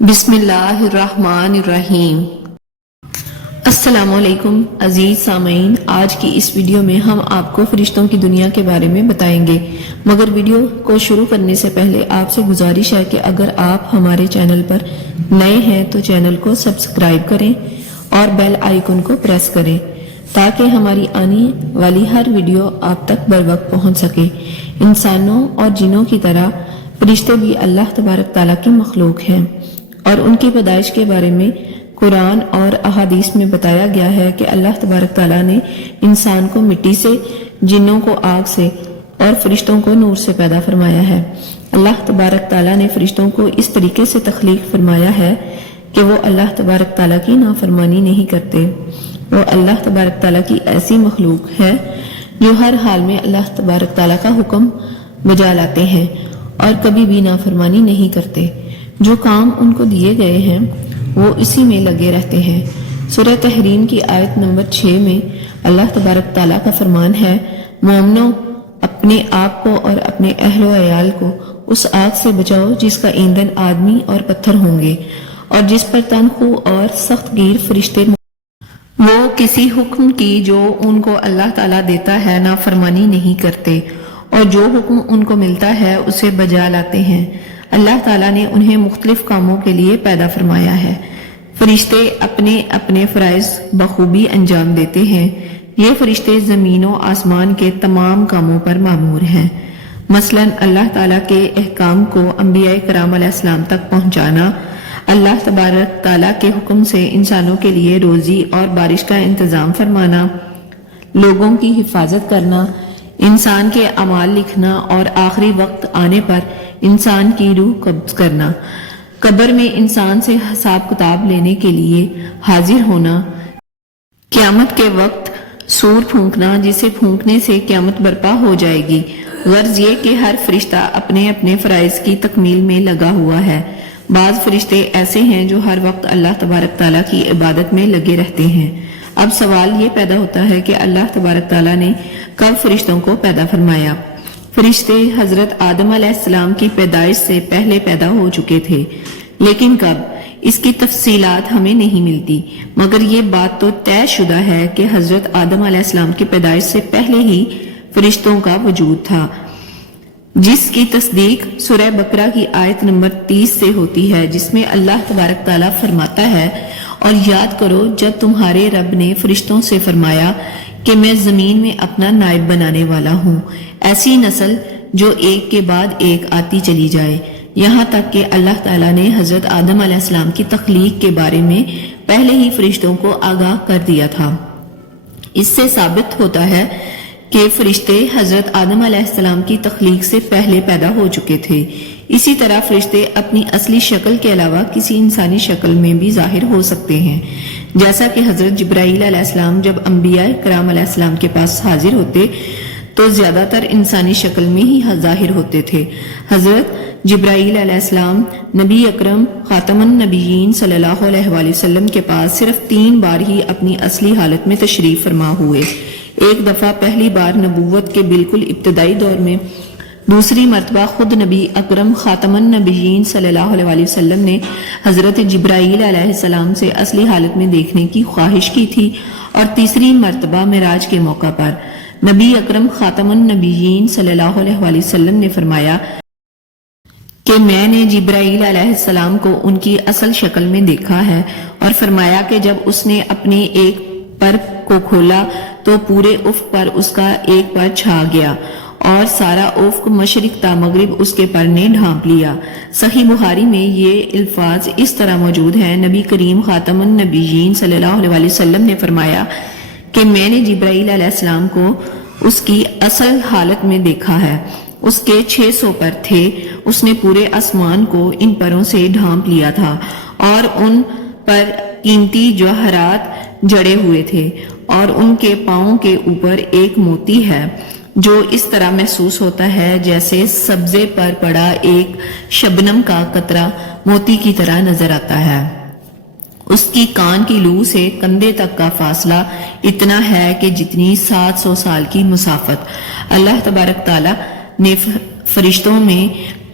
بسم اللہ الرحمن الرحیم۔ السلام علیکم عزیز سامعین، آج کی اس ویڈیو میں ہم آپ کو فرشتوں کی دنیا کے بارے میں بتائیں گے، مگر ویڈیو کو شروع کرنے سے پہلے آپ سے گزارش ہے کہ اگر آپ ہمارے چینل پر نئے ہیں تو چینل کو سبسکرائب کریں اور بیل آئیکن کو پریس کریں تاکہ ہماری آنے والی ہر ویڈیو آپ تک بر وقت پہنچ سکے۔ انسانوں اور جنوں کی طرح فرشتے بھی اللہ تبارک تعالیٰ کی مخلوق ہیں اور ان کی پیدائش کے بارے میں قرآن اور احادیث میں بتایا گیا ہے کہ اللہ تبارک تعالیٰ نے انسان کو مٹی سے، جنوں کو آگ سے اور فرشتوں کو نور سے پیدا فرمایا ہے۔ اللہ تبارک تعالیٰ نے فرشتوں کو اس طریقے سے تخلیق فرمایا ہے کہ وہ اللہ تبارک تعالیٰ کی نافرمانی نہیں کرتے۔ وہ اللہ تبارک تعالیٰ کی ایسی مخلوق ہے جو ہر حال میں اللہ تبارک تعالیٰ کا حکم بجا لاتے ہیں اور کبھی بھی نافرمانی نہیں کرتے۔ جو کام ان کو دیے گئے ہیں وہ اسی میں لگے رہتے ہیں۔ سورہ تحریم کی آیت نمبر 6 میں اللہ تبارک تعالیٰ کا فرمان ہے، مومنوں اپنے آپ کو اور اپنے اہل و عیال کو اس آگ سے بچاؤ جس کا ایندھن آدمی اور پتھر ہوں گے اور جس پر تنخو اور سخت گیر فرشتے وہ کسی حکم کی جو ان کو اللہ تعالیٰ دیتا ہے نافرمانی نہیں کرتے اور جو حکم ان کو ملتا ہے اسے بجا لاتے ہیں۔ اللہ تعالیٰ نے انہیں مختلف کاموں کے لیے پیدا فرمایا ہے۔ فرشتے اپنے اپنے فرائض بخوبی انجام دیتے ہیں۔ یہ فرشتے زمین و آسمان کے تمام کاموں پر مامور ہیں، مثلا اللہ تعالیٰ کے احکام کو انبیاء کرام علیہ السلام تک پہنچانا، اللہ تبارک تعالیٰ کے حکم سے انسانوں کے لیے روزی اور بارش کا انتظام فرمانا، لوگوں کی حفاظت کرنا، انسان کے اعمال لکھنا اور آخری وقت آنے پر انسان کی روح قبض کرنا، قبر میں انسان سے حساب کتاب لینے کے لیے حاضر ہونا، قیامت کے وقت سور پھونکنا جسے پھونکنے سے قیامت برپا ہو جائے گی۔ غرض یہ کہ ہر فرشتہ اپنے اپنے فرائض کی تکمیل میں لگا ہوا ہے۔ بعض فرشتے ایسے ہیں جو ہر وقت اللہ تبارک تعالیٰ کی عبادت میں لگے رہتے ہیں۔ اب سوال یہ پیدا ہوتا ہے کہ اللہ تبارک تعالیٰ نے کب فرشتوں کو پیدا فرمایا؟ فرشتے حضرت آدم علیہ السلام کی پیدائش سے پہلے پیدا ہو چکے تھے، لیکن کب اس کی تفصیلات ہمیں نہیں ملتی، مگر یہ بات تو طے شدہ ہے کہ حضرت آدم علیہ السلام کی پیدائش سے پہلے ہی فرشتوں کا وجود تھا، جس کی تصدیق سورہ بقرہ کی آیت نمبر 30 سے ہوتی ہے، جس میں اللہ تبارک تعالیٰ فرماتا ہے، اور یاد کرو جب تمہارے رب نے فرشتوں سے فرمایا کہ میں زمین میں اپنا نائب بنانے والا ہوں، ایسی نسل جو ایک کے بعد ایک آتی چلی جائے، یہاں تک کہ اللہ تعالیٰ نے حضرت آدم علیہ السلام کی تخلیق کے بارے میں پہلے ہی فرشتوں کو آگاہ کر دیا تھا۔ اس سے ثابت ہوتا ہے کہ فرشتے حضرت آدم علیہ السلام کی تخلیق سے پہلے پیدا ہو چکے تھے۔ اسی طرح فرشتے اپنی اصلی شکل کے علاوہ کسی انسانی شکل میں بھی ظاہر ہو سکتے ہیں، جیسا کہ حضرت جبرائیل علیہ السلام جب انبیاء کرام علیہ السلام کے پاس حاضر ہوتے تو زیادہ تر انسانی شکل میں ہی ظاہر ہوتے تھے۔ حضرت جبرائیل علیہ السلام نبی اکرم خاتم النبیین صلی اللہ علیہ وآلہ وسلم کے پاس صرف 3 بار ہی اپنی اصلی حالت میں تشریف فرما ہوئے، ایک دفعہ پہلی بار نبوت کے بالکل ابتدائی دور میں، دوسری مرتبہ خود نبی اکرم خاتم النبیین صلی اللہ علیہ وآلہ وسلم نے حضرت جبرائیل علیہ السلام سے اصلی حالت میں دیکھنے کی خواہش کی تھی، اور تیسری مرتبہ معراج کے موقع پر نبی اکرم خاتم النبیین صلی اللہ علیہ وآلہ وسلم نے فرمایا کہ میں نے جبرائیل علیہ السلام کو ان کی اصل شکل میں دیکھا ہے، اور فرمایا کہ جب اس نے اپنے ایک پر کو کھولا تو پورے افق پر اس کا ایک پر چھا گیا اور سارا افق مشرق تا مغرب اس کے پر نے ڈھانپ لیا۔ صحیح بخاری میں یہ الفاظ اس طرح موجود ہیں، نبی کریم خاتم النبیین صلی اللہ علیہ وسلم نے فرمایا کہ میں نے جبرائیل علیہ السلام کو اس کی اصل حالت میں دیکھا ہے، اس کے 600 پر تھے، اس نے پورے آسمان کو ان پروں سے ڈھانپ لیا تھا اور ان پر قیمتی جواہرات جڑے ہوئے تھے، اور ان کے پاؤں کے اوپر ایک موتی ہے جو اس طرح محسوس ہوتا ہے جیسے سبزے پر پڑا ایک شبنم کا قطرہ موتی کی طرح نظر آتا ہے۔ اس کی کان کی لو سے کندھے تک کا فاصلہ اتنا ہے کہ جتنی 700 سال کی مسافت۔ اللہ تبارک تعالیٰ نے فرشتوں میں